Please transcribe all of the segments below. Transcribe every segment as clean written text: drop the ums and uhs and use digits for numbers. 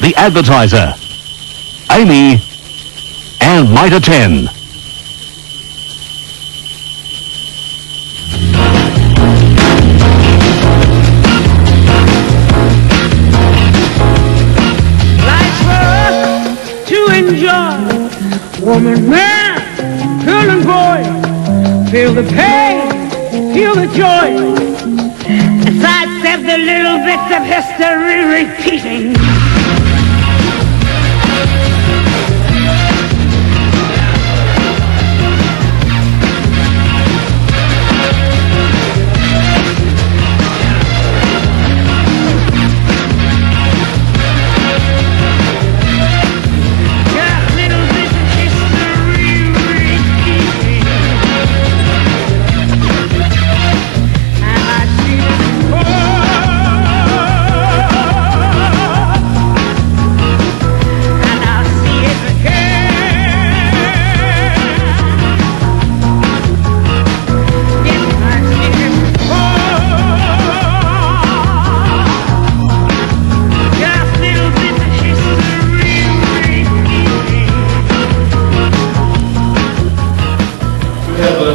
The Advertiser, Amy, and Mitre 10. Woman, man, girl and boy, feel the pain, feel the joy, and sidestep the little bits of history repeating.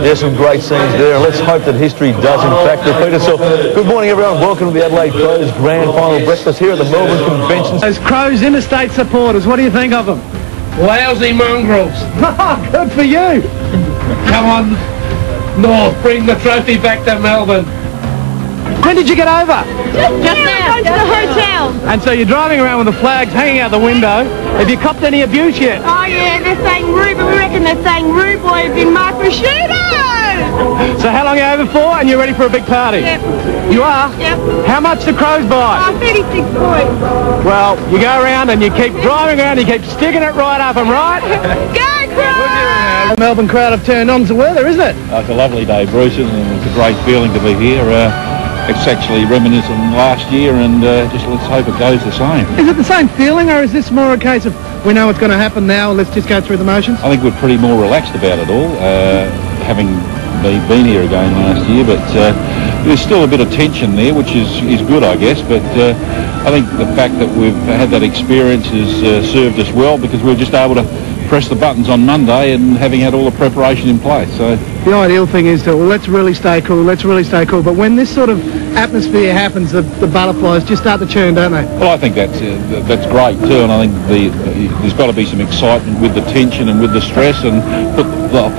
There's some great scenes there, and let's hope that history does in fact repeat itself. Good morning everyone, welcome to the Adelaide Crows Grand Final Breakfast here at the Melbourne Convention. Those Crows interstate supporters, what do you think of them? Lousy mongrels. Good for you. Come on, North, bring the trophy back to Melbourne. When did you get over? Just now, to the hotel. And so you're driving around with the flags hanging out the window. Have you copped any abuse yet? Oh yeah, they're saying rude, but we reckon they're saying rude boy has been marked for shooter. So how long are you over for, and you're ready for a big party? Yep. You are? Yep. How much the Crows buy? Oh, 36 points. Well, you go around and you keep driving around, you keep sticking it right up and right. Go Crows! The Melbourne crowd have turned on to weather, isn't it? It's a lovely day, Bruce, and it's a great feeling to be here. It's actually reminiscent of last year, and just let's hope it goes the same. Is it the same feeling, or is this more a case of we know what's going to happen now, let's just go through the motions? I think we're pretty more relaxed about it all, having been here again last year, but there's still a bit of tension there, which is good, I guess, but I think the fact that we've had that experience has served us well, because we were just able to press the buttons on Monday and having had all the preparation in place. So the ideal thing is to, well, let's really stay cool, but when this sort of atmosphere happens, the butterflies just start to churn, don't they? Well, I think that's great too, and I think there's got to be some excitement with the tension and with the stress, and put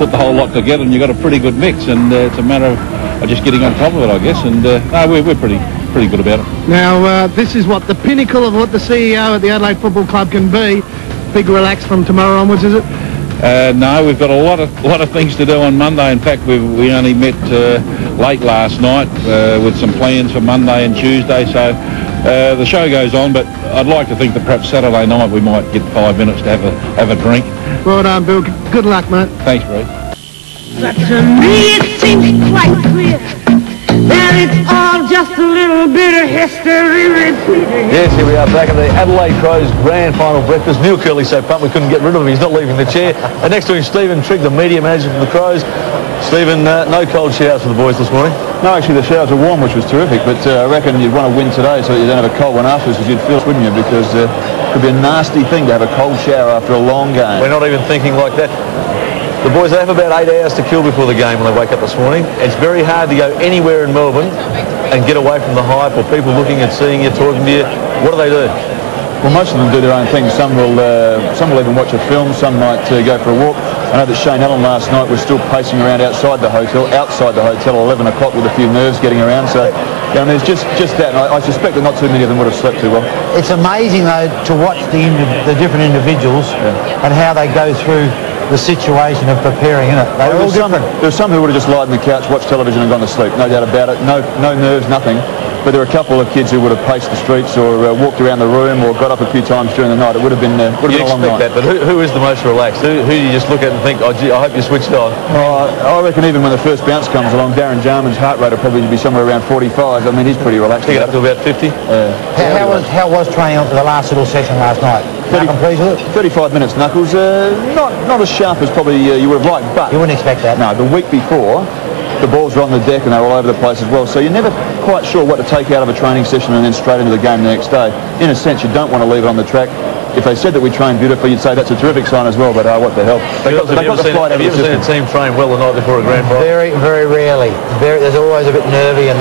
the whole lot together, and you've got a pretty good mix, and it's a matter of just getting on top of it, I guess, and no, we're pretty good about it. Now, this is what the pinnacle of what the CEO at the Adelaide Football Club can be. Big relax from tomorrow onwards, is it? No, we've got a lot of things to do on Monday. In fact, we only met late last night with some plans for Monday and Tuesday, so the show goes on, but I'd like to think that perhaps Saturday night we might get 5 minutes to have a drink. Well done, Bill. Good luck, mate. Thanks, Bruce. But to me it seems quite clear that it's all just a little bit of history repeating. Yes, here we are back at the Adelaide Crows Grand Final Breakfast. Neil Curley's so pumped we couldn't get rid of him. He's not leaving the chair. And next to him, Stephen Trigg, the media manager for the Crows. Stephen, no cold showers for the boys this morning? No, actually the showers are warm, which was terrific, but I reckon you'd want to win today so that you don't have a cold one afterwards, because you'd feel it, wouldn't you? Because it could be a nasty thing to have a cold shower after a long game. We're not even thinking like that. The boys, they have about 8 hours to kill before the game when they wake up this morning. It's very hard to go anywhere in Melbourne and get away from the hype or people looking and seeing you, talking to you. What do they do? Well, most of them do their own thing. Some will even watch a film, some might go for a walk. I know that Shane Allen last night was still pacing around outside the hotel at 11 o'clock with a few nerves getting around. So, and there's just that, and I suspect that not too many of them would have slept too well. It's amazing, though, to watch the different individuals and how they go through the situation of preparing, isn't it? They're all different. There's some who would have just lied on the couch, watched television and gone to sleep, no doubt about it. No nerves, nothing. But there are a couple of kids who would have paced the streets or walked around the room or got up a few times during the night. It would have been a long night. That, but who is the most relaxed? Who do you just look at and think, oh, gee, I hope you switched on? I reckon even when the first bounce comes along, Darren Jarman's heart rate will probably be somewhere around 45. I mean, he's pretty relaxed. Pick it up to about 50? How was training on for the last little session last night? 35 minutes, Knuckles. Not as sharp as probably you would have liked, but... You wouldn't expect that. No, the week before, the balls were on the deck and they were all over the place as well. So you're never quite sure what to take out of a training session and then straight into the game the next day. In a sense, you don't want to leave it on the track. If they said that we trained beautifully, you'd say that's a terrific sign as well, but what the hell. Have you ever seen a team train well the night before a grand final? Very, very rarely. There's always a bit nervy, and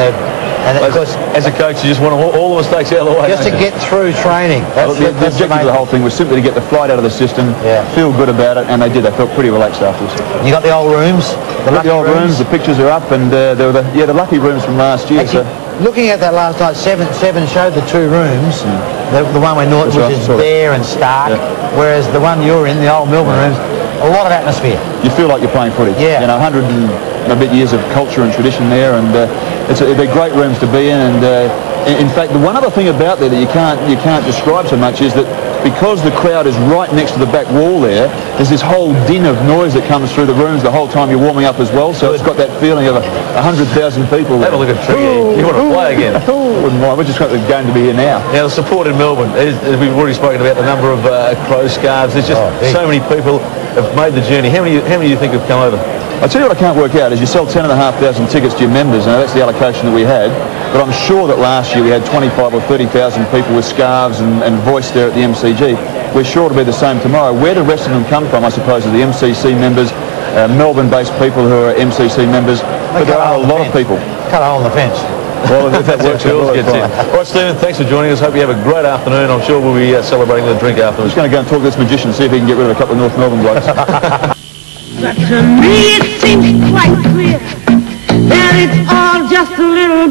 of course, as a coach, you just want all the mistakes out of the way. Just to get through training. The objective of the whole thing was simply to get the flight out of the system, feel good about it, and they did. They felt pretty relaxed afterwards. You got the old rooms? The old rooms, the pictures are up, and they were the lucky rooms from last year. Actually, looking at that last night, Seven showed the two rooms, the one we're north, which is bare and stark, whereas the one you're in, the old Melbourne rooms, a lot of atmosphere. You feel like you're playing footy. Yeah. You know, 100 and a bit years of culture and tradition there, and they're great rooms to be in. And in fact, the one other thing about there that you can't describe so much is that because the crowd is right next to the back wall there's this whole din of noise that comes through the rooms the whole time you're warming up as well. So it's got that feeling of 100,000 people. Have a look at Triggy. You want to play again? Wouldn't mind. We're just got the game to be here now. Now, the support in Melbourne, we've already spoken about the number of crow scarves. There's just so many people have made the journey. How many do you think have come over? I'll tell you what I can't work out is you sell 10,500 tickets to your members. Now, that's the allocation that we had. But I'm sure that last year we had 25 or 30,000 people with scarves and voice there at the MCG. We're sure to be the same tomorrow. Where the rest of them come from, I suppose, are the MCC members, Melbourne-based people who are MCC members. But there are a lot of people. Cut a hole in the fence. Well, if that works, All right, Stephen, thanks for joining us. Hope you have a great afternoon. I'm sure we'll be celebrating with a drink afterwards. I'm just going to go and talk to this magician and see if he can get rid of a couple of North Melbourne blokes. But to me it seems quite clear that it's all just a little